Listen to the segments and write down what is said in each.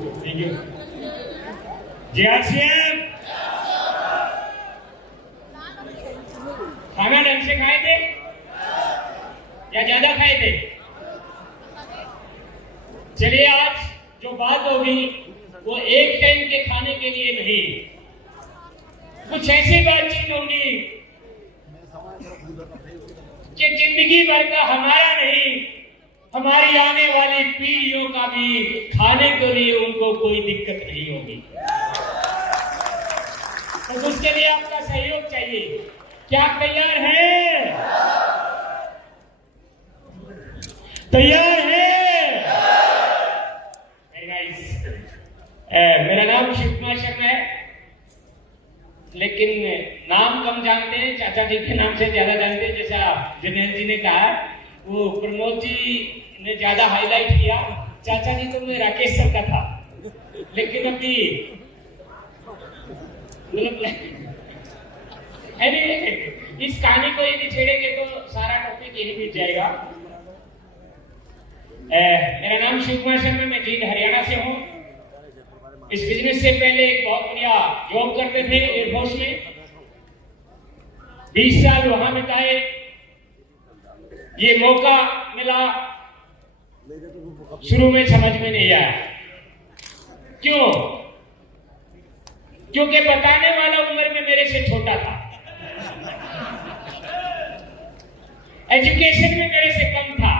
Thank you. जय श्री राम। खाना ढंग से खाए थे या ज्यादा खाए थे? चलिए, आज जो बात होगी वो एक टाइम के खाने के लिए नहीं, कुछ ऐसी बातचीत होगी कि जिंदगी भर का हमारा नहीं, हमारी आने वाली पीढ़ियों का भी खाने के लिए उनको कोई दिक्कत नहीं होगी। तो उसके लिए आपका सहयोग चाहिए। क्या आप तैयार हैं? तैयार हैं? Very nice. मेरा नाम शिव कुमार शर्मा है, लेकिन नाम कम जानते हैं, चाचा जी के नाम से ज्यादा जानते हैं। जैसा जनेल जी ने कहा, वो प्रमोद जी ने ज्यादा हाईलाइट किया, चाचा जी तो मैं राकेश सर का था, लेकिन अभी इस कहानी को यदि छेड़ेंगे तो सारा टॉपिक यही बीत जाएगा। मेरा नाम शिव कुमार शर्मा, मैं जींद हरियाणा से हूँ। इस बिजनेस से पहले एक बहुत बढ़िया जॉब करते थे एयरफोर्स में, 20 साल वहां बिताए। ये मौका मिला, शुरू में समझ में नहीं आया। क्यों? क्योंकि बताने वाला उम्र में मेरे से छोटा था, एजुकेशन में मेरे से कम था,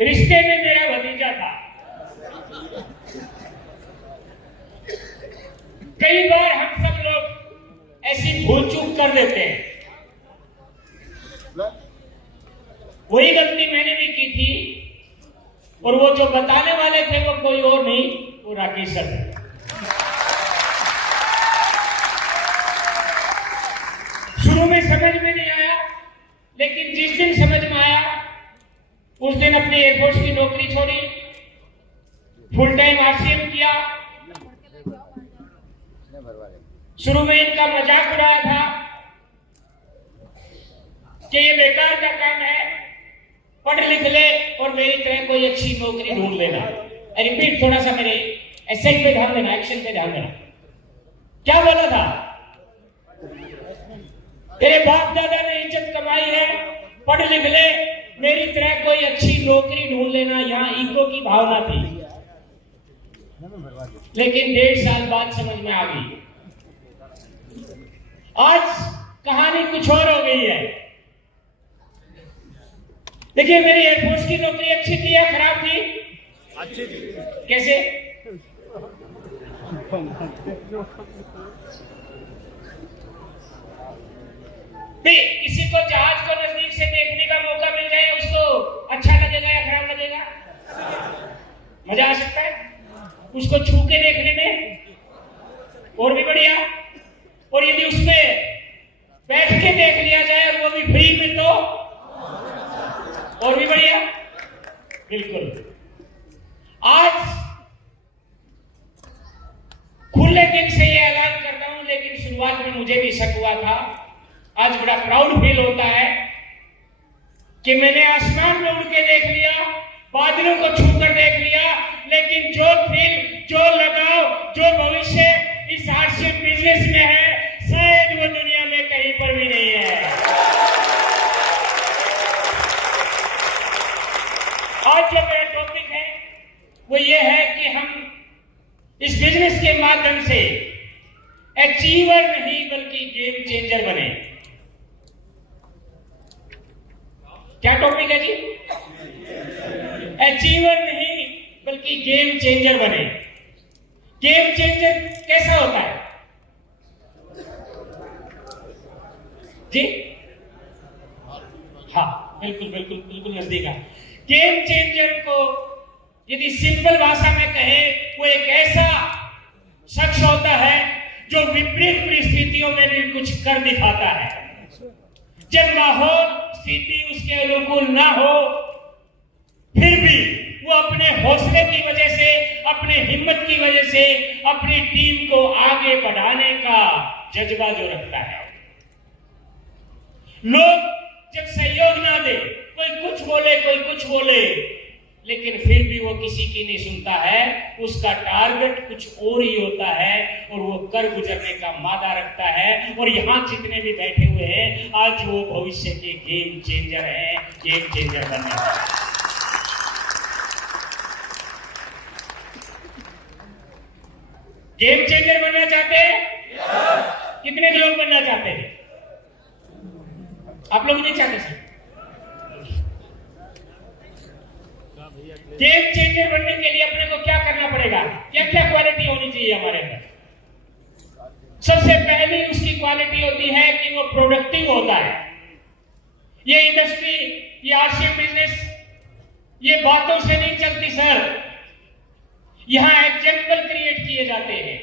रिश्ते में मेरा भतीजा था। कई बार हम सब लोग ऐसी भूल चूक कर देते हैं। वही गलती मैंने भी की थी, और वो जो बताने वाले थे वो कोई और नहीं, वो राकेश सर थे। शुरू में समझ में नहीं आया, लेकिन जिस दिन समझ में आया उस दिन अपने एयरफोर्स की नौकरी छोड़ी, फुल टाइम आरसीएम किया। शुरू में इनका मजाक उड़ाया था कि ये बेकार का काम है, पढ़ लिख ले और मेरी तरह कोई अच्छी नौकरी ढूंढ लेना। रिपीट, थोड़ा सा मेरे एसेंट पे ध्यान देना, एक्शन पे ध्यान देना। क्या बोला था? तेरे बाप दादा ने इज्जत कमाई है, पढ़ लिख ले, मेरी तरह कोई अच्छी नौकरी ढूंढ लेना। यहाँ ईगो की भावना थी, लेकिन 1.5 साल बाद समझ में आ गई। आज कहानी कुछ और हो गई है। देखिए, मेरी एयरफोर्स की नौकरी अच्छी थी या खराब थी? अच्छी थी। कैसे? किसी को जहाज को नजदीक से देखने का मौका मिल जाए, उसको अच्छा लगेगा या खराब लगेगा? मजा आ सकता है उसको छू के देखने में, और भी बढ़िया। और यदि उसमें बैठ के देख लिया जाए और वो भी फ्री में, तो और भी बढ़िया। बिल्कुल। आज खुले दिल से ये ऐलान करता हूं, लेकिन शुरुआत में मुझे भी शक हुआ था। आज बड़ा प्राउड फील होता है कि मैंने आसमान में उड़ के देख लिया, बादलों को छूकर देख लिया, लेकिन जो फील, जो लगाव, जो भविष्य इस आरसीएम बिजनेस में है, शायद वो दुनिया में कहीं पर भी नहीं है। आज जो मेरा टॉपिक है वो ये है कि हम इस बिजनेस के माध्यम से अचीवर नहीं बल्कि गेम चेंजर बने। क्या टॉपिक है जी? अचीवर नहीं बल्कि गेम चेंजर बने। गेम चेंजर कैसा होता है जी? हाँ, बिल्कुल बिल्कुल बिल्कुल नजदीक है। गेम चेंजर को यदि सिंपल भाषा में कहें, वो एक ऐसा शख्स होता है जो विपरीत परिस्थितियों में भी कुछ कर दिखाता है। जब माहौल, स्थिति उसके अनुकूल ना हो, फिर भी वो अपने हौसले की वजह से, अपने हिम्मत की वजह से अपनी टीम को आगे बढ़ाने का जज्बा जो रखता है। लोग जब सहयोग ना दे, कोई कुछ बोले कोई कुछ बोले, लेकिन फिर भी वो किसी की नहीं सुनता है। उसका टारगेट कुछ और ही होता है और वो कर गुजरने का मादा रखता है। और यहाँ जितने भी बैठे हुए हैं आज वो भविष्य के गेम चेंजर हैं, गेम चेंजर बनने वाले। गेम चेंजर बनना चाहते हैं? कितने लोग बनना चाहते हैं? आप लोग नहीं चाहते सर? गेम चेंजर बनने के लिए अपने को क्या करना पड़ेगा? क्या क्या क्वालिटी होनी चाहिए हमारे अंदर? सबसे पहली उसकी क्वालिटी होती है कि वो प्रोडक्टिव होता है। ये इंडस्ट्री, ये आरसीएम बिजनेस ये बातों से नहीं चलती सर। यहां एग्जाम्पल क्रिएट किए जाते हैं।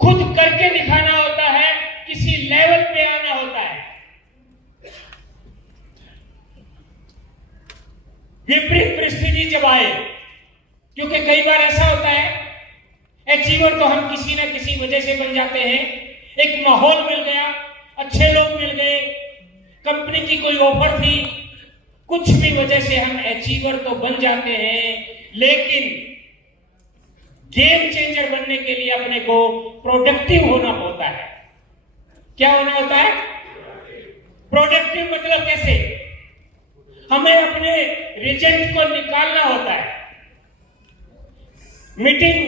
खुद करके दिखाना होता है, किसी लेवल पे आना होता है। विपरीत परिस्थिति जब आए, क्योंकि कई बार ऐसा होता है अचीवर तो हम किसी न किसी वजह से बन जाते हैं। एक माहौल मिल गया, अच्छे लोग मिल गए, कंपनी की कोई ऑफर थी, कुछ भी वजह से हम अचीवर तो बन जाते हैं। लेकिन गेम चेंजर बनने के लिए अपने को प्रोडक्टिव होना होता है। क्या होना होता है? प्रोडक्टिव मतलब कैसे? हमें अपने रिजल्ट को निकालना होता है। मीटिंग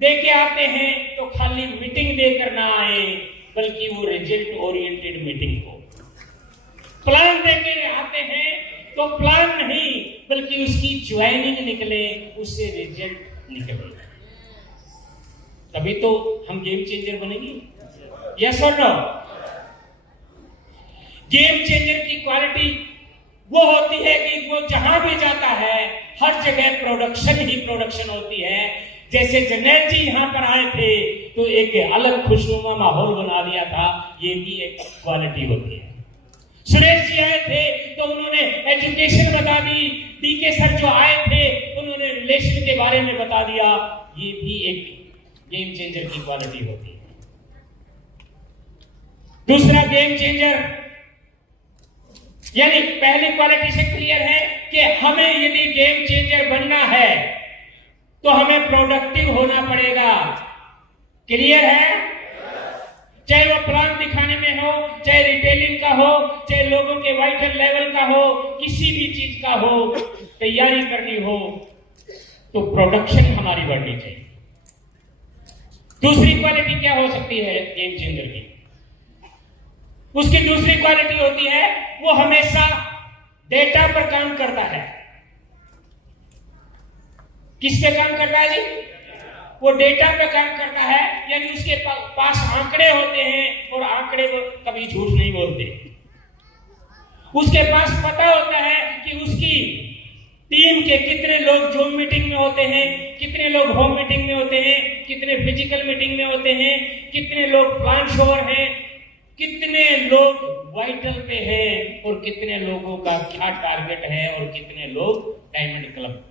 देके आते हैं तो खाली मीटिंग देकर ना आए, बल्कि वो रिजल्ट ओरिएंटेड मीटिंग हो। प्लान देके आते हैं तो प्लान नहीं, बल्कि उसकी ज्वाइनिंग निकले, उससे रिजल्ट निकले। तभी तो हम गेम चेंजर बनेंगे। यस और नो? गेम चेंजर की क्वालिटी वो होती है कि वो जहां भी जाता है हर जगह प्रोडक्शन ही प्रोडक्शन होती है। जैसे जर्नैल जी यहां पर आए थे तो एक अलग खुशनुमा माहौल बना दिया था, ये भी एक क्वालिटी होती है। सुरेश जी आए थे तो उन्होंने एजुकेशन बता दी। डीके सर जो आए थे उन्होंने रिलेशन के बारे में बता दिया। ये भी एक गेम चेंजर की क्वालिटी होती है। दूसरा गेम चेंजर यानी पहली क्वालिटी से क्लियर है कि हमें यदि गेम चेंजर बनना है तो हमें प्रोडक्टिव होना पड़ेगा। क्लियर है? चाहे वो प्लान दिखाने में हो, चाहे रिटेलिंग का हो, चाहे लोगों के वाइटल लेवल का हो, किसी भी चीज का हो, तैयारी करनी हो तो प्रोडक्शन हमारी बढ़नी चाहिए। दूसरी क्वालिटी क्या हो सकती है गेम चेंजर की? उसकी दूसरी क्वालिटी होती है वो हमेशा डेटा पर काम करता है। किस पे काम करता है जी? वो डेटा पे काम करता है, यानी उसके पास आंकड़े होते हैं और आंकड़े वो कभी झूठ नहीं बोलते। उसके पास पता होता है कि उसकी टीम के कितने लोग जूम मीटिंग में होते हैं, कितने लोग होम मीटिंग में होते हैं, कितने फिजिकल मीटिंग में होते हैं, कितने लोग प्लान शोर हैं, कितने लोग वाइटल पे हैं और कितने लोगों का क्या टारगेट है और कितने लोग डायमंड क्लब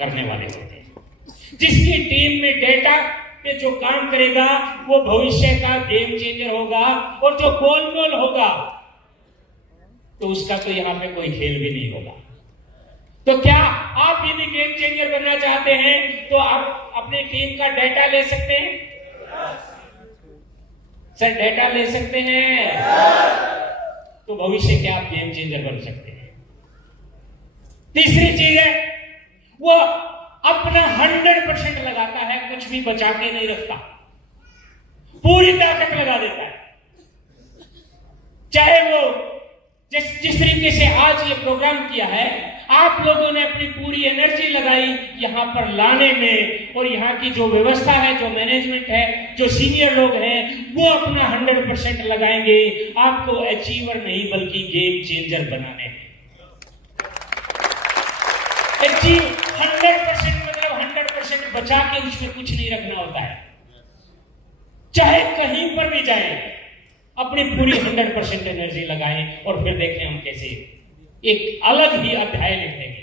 करने वाले होते हैं। जिसकी टीम में डेटा पे जो काम करेगा वो भविष्य का गेम चेंजर होगा, और जो गोलमोल होगा तो उसका तो यहां पे कोई खेल भी नहीं होगा। तो क्या आप यदि गेम चेंजर बनना चाहते हैं तो आप अपनी टीम का डेटा ले सकते हैं? सर डेटा ले सकते हैं तो भविष्य क्या आप गेम चेंजर बन सकते हैं। तीसरी चीज है वो अपना 100% लगाता है, कुछ भी बचा के नहीं रखता, पूरी ताकत लगा देता है। चाहे वो जिस तरीके से आज ये प्रोग्राम किया है, आप लोगों ने अपनी पूरी एनर्जी लगाई यहां पर लाने में, और यहां की जो व्यवस्था है, जो मैनेजमेंट है, जो सीनियर लोग हैं, वो अपना 100% लगाएंगे आपको अचीवर नहीं बल्कि गेम चेंजर बनाने में। 100% मतलब 100% बचा के उसमें कुछ नहीं रखना होता है। चाहे कहीं पर भी जाए अपनी पूरी 100% एनर्जी लगाएं और फिर देखें हम कैसे एक अलग ही अध्याय लिखेंगे।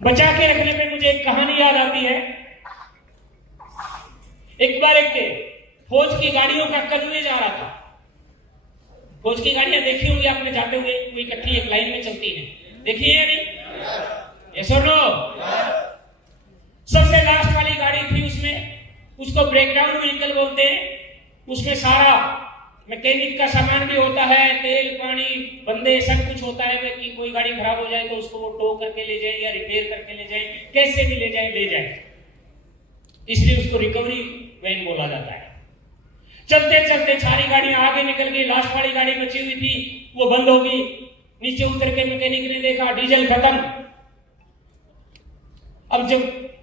बचा के रखने में मुझे एक कहानी याद आती है। एक बार एक फौज की गाड़ियों का कन्वे जा रहा था। फौज की गाड़ियां देखी होंगी आपने जाते हुए, वो इकट्ठी एक लाइन में चलती हैं, देखिए या नहीं? यस और नो? सबसे लास्ट वाली गाड़ी थी, उसमें उसको ब्रेकडाउन व्हीकल बोलते हैं। उसमें सारा मैकेनिक का सामान भी होता है, तेल पानी बंदे सब कुछ होता है कि कोई गाड़ी खराब हो जाए तो उसको वो टो करके ले जाए या रिपेयर करके ले जाए, कैसे भी ले जाए, इसलिए उसको रिकवरी वैन बोला जाता है। चलते चलते सारी गाड़ियां आगे निकल गई, लास्ट वाली गाड़ी बची हुई थी वो बंद हो गई। नीचे उतर के मैकेनिक ने देखा डीजल खत्म। अब जब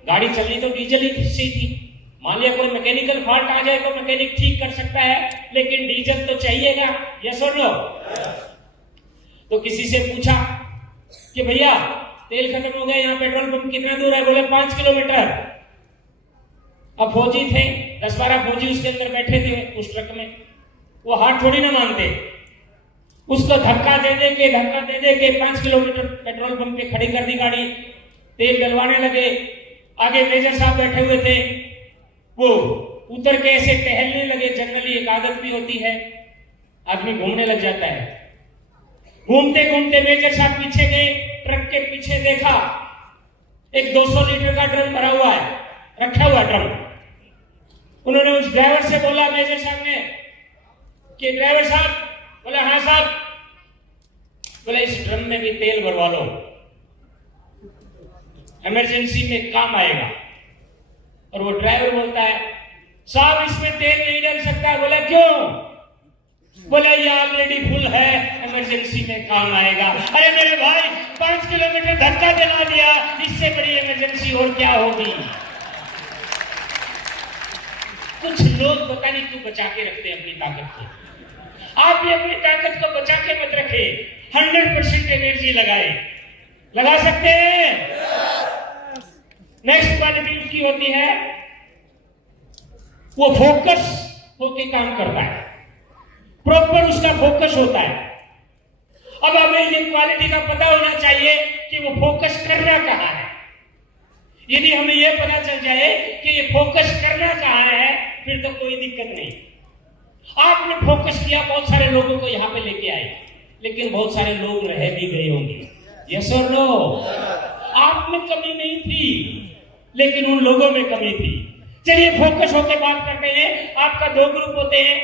गाड़ी चलनी तो डीजल ही से थी, मान लिया कोई मैकेनिकल फॉल्ट आ जाए तो मैकेनिक ठीक कर सकता है, लेकिन डीजल तो चाहिएगा। यस और नो? तो किसी से पूछा कि भैया तेल खत्म हो गया, यहाँ पेट्रोल पंप कितना दूर है? बोले 5 किलोमीटर। अब फौजी थे, 10-12 फौजी उसके अंदर बैठे थे उस ट्रक में, वो हाथ थोड़ी ना मानते, उसको धक्का दे दे के 5 किलोमीटर पेट्रोल पंप पे खड़ी कर दी गाड़ी। तेल डलवाने लगे, आगे मेजर साहब बैठे हुए थे, वो उतर के ऐसे टहलने लगे। जनरली एक आदत भी होती है, आदमी घूमने लग जाता है। घूमते घूमते मेजर साहब पीछे गए, ट्रक के पीछे देखा एक 200 लीटर का ड्रम भरा हुआ है, रखा हुआ ड्रम। उन्होंने उस ड्राइवर से बोला, मेजर साहब ने, कि ड्राइवर साहब। बोला हाँ साहब। बोला इस ड्रम में भी तेल भरवा लो, इमरजेंसी में काम आएगा। और वो ड्राइवर बोलता है साहब इसमें तेल नहीं डाल सकता। बोला क्यों? बोला ये ऑलरेडी फुल है, इमरजेंसी में काम आएगा। अरे मेरे भाई 5 किलोमीटर धक्का दिला दिया, इससे बड़ी इमरजेंसी और क्या होगी? कुछ लोग पता नहीं क्यों बचा के रखते हैं अपनी ताकत को। आप भी अपनी ताकत को बचा के मत रखें, 100% एनर्जी लगाए, लगा सकते हैं। नेक्स्ट क्वालिटी उसकी होती है, वो फोकस होके काम करता है, प्रॉपर उसका फोकस होता है। अब हमें ये क्वालिटी का पता होना चाहिए कि वो फोकस करना कहां है। यदि हमें यह पता चल जाए कि ये फोकस करना कहां है, फिर तो कोई दिक्कत नहीं। आपने फोकस किया, बहुत सारे लोगों को यहां पे लेके आए, लेकिन बहुत सारे लोग रह भी गए होंगे। यस और नो? आप में कमी नहीं थी, लेकिन उन लोगों में कमी थी। चलिए फोकस होकर बात करते हैं। आपका 2 ग्रुप होते हैं,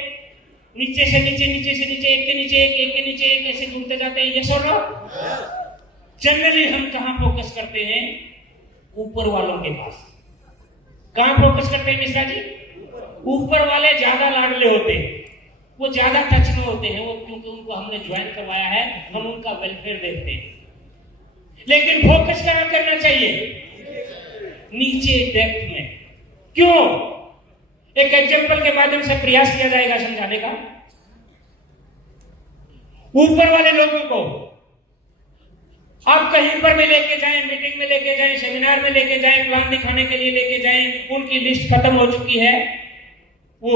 नीचे से नीचे, नीचे से नीचे, एक के नीचे एक के नीचे एक, ऐसे ढूंढते जाते हैं। यस और नो? जनरली हम कहां फोकस करते हैं? ऊपर वालों के पास। कहां फोकस करते हैं मिश्रा जी? ऊपर वाले ज्यादा लाडले होते हैं, वो ज्यादा टच में होते हैं, वो क्योंकि उनको हमने ज्वाइन करवाया है, हम उनका वेलफेयर देखते हैं। लेकिन फोकस कहां करना चाहिए? नीचे, डेप्थ में। क्यों? एक एग्जांपल के माध्यम से प्रयास किया जाएगा समझाने का। ऊपर वाले लोगों को आप कहीं पर भी लेके जाएं, मीटिंग में लेके जाएं, सेमिनार में लेके जाएं, प्लान दिखाने के लिए लेके जाएं, उनकी लिस्ट खत्म हो चुकी है। वो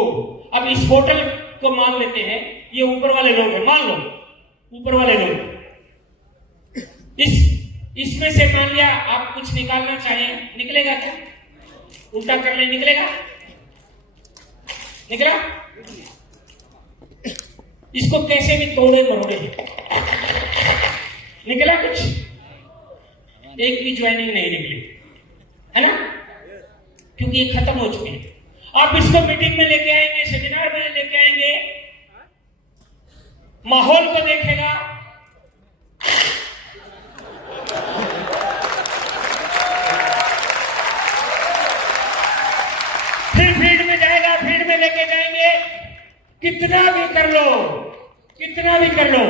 अब इस होटल को मान लेते हैं, ये ऊपर वाले लोग हैं, मान लो ऊपर वाले लोग। इसमें से मान लिया आप कुछ निकालना चाहें, निकलेगा क्या? उल्टा कर ले, निकलेगा? निकला? इसको कैसे भी तोड़े मरोड़े, निकला कुछ? एक भी ज्वाइनिंग नहीं निकली, है ना? क्योंकि ये खत्म हो चुके हैं। आप इसको मीटिंग में लेके आएंगे, सेमिनार में लेके आएंगे, माहौल को देखेगा, फिर फील्ड में जाएगा, फील्ड में लेके जाएंगे, कितना भी कर लो, कितना भी कर लो,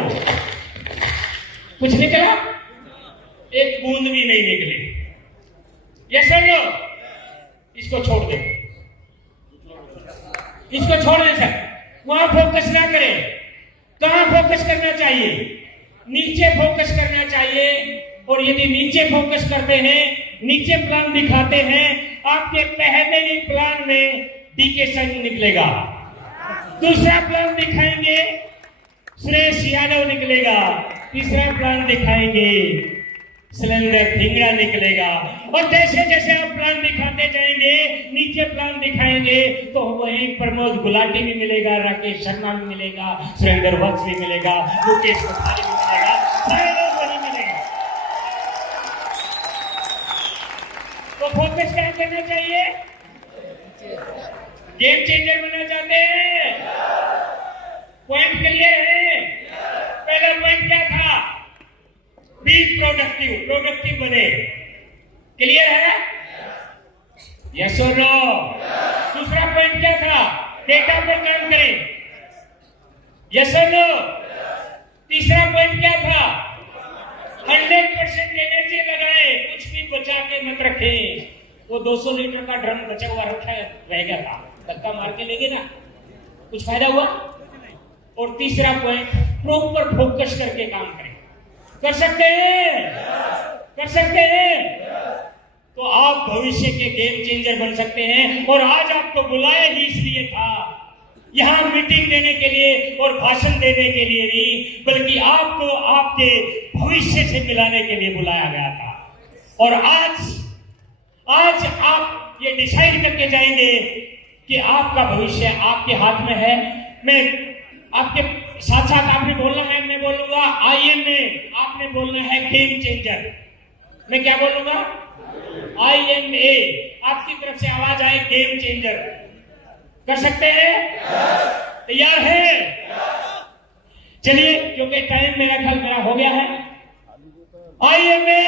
कुछ निकला? एक बूंद भी नहीं निकली। Yes sir? नो? इसको छोड़ दे, इसको छोड़ दे सर। वहां फोकस ना करें। कहां फोकस करना चाहिए? नीचे फोकस करना चाहिए। और यदि नीचे फोकस करते हैं, नीचे प्लान दिखाते हैं, आपके पहले ही प्लान में डीके संघ निकलेगा। दूसरा प्लान दिखाएंगे, सुरेश यादव निकलेगा। तीसरा प्लान दिखाएंगे, सिलेंडर धिंगड़ा निकलेगा। और जैसे जैसे आप प्लान दिखाते जाएंगे, नीचे प्लान दिखाएंगे, तो वहीं प्रमोद गुलाटी भी मिलेगा, राकेश शर्मा भी मिलेगा, सुरेंद्र वत्स भी मिलेगा, मुकेश कोठारी भी मिलेगा, सारे लोग वहीं मिलेंगे। तो फोकस क्या करना चाहिए? गेम चेंजर बनना चाहते हैं? पॉइंट क्लियर है? पहला पॉइंट क्या था? बी प्रोडक्टिव, प्रोडक्टिव बने। क्लियर है? यस और नो? दूसरा पॉइंट क्या था? डेटा पर काम करें। यस और नो? तीसरा पॉइंट क्या था? 100% एनर्जी लगाए, कुछ भी बचा के मत रखें। वो 200 लीटर का ड्रम बचा हुआ रखा रह गया था, धक्का मार के लेगे ना, कुछ फायदा हुआ? और तीसरा पॉइंट, प्रॉपर फोकस करके काम करें। कर सकते हैं? कर सकते हैं? तो आप भविष्य के गेम चेंजर बन सकते हैं। और आज आपको बुलाया ही इसलिए था, यहां मीटिंग देने के लिए और भाषण देने के लिए नहीं, बल्कि आपको आपके भविष्य से मिलाने के लिए बुलाया गया था। और आज आप ये डिसाइड करके जाएंगे कि आपका भविष्य आपके हाथ में है। मैं आपके साथ साथ आपने बोलना है, मैं बोलूंगा IMA, आपने बोलना है गेम चेंजर। मैं क्या बोलूंगा? IMA, आपकी तरफ से आवाज आए गेम चेंजर। कर सकते हैं? तैयार है? चलिए, क्योंकि टाइम मेरा ख्याल मेरा हो गया है। IMA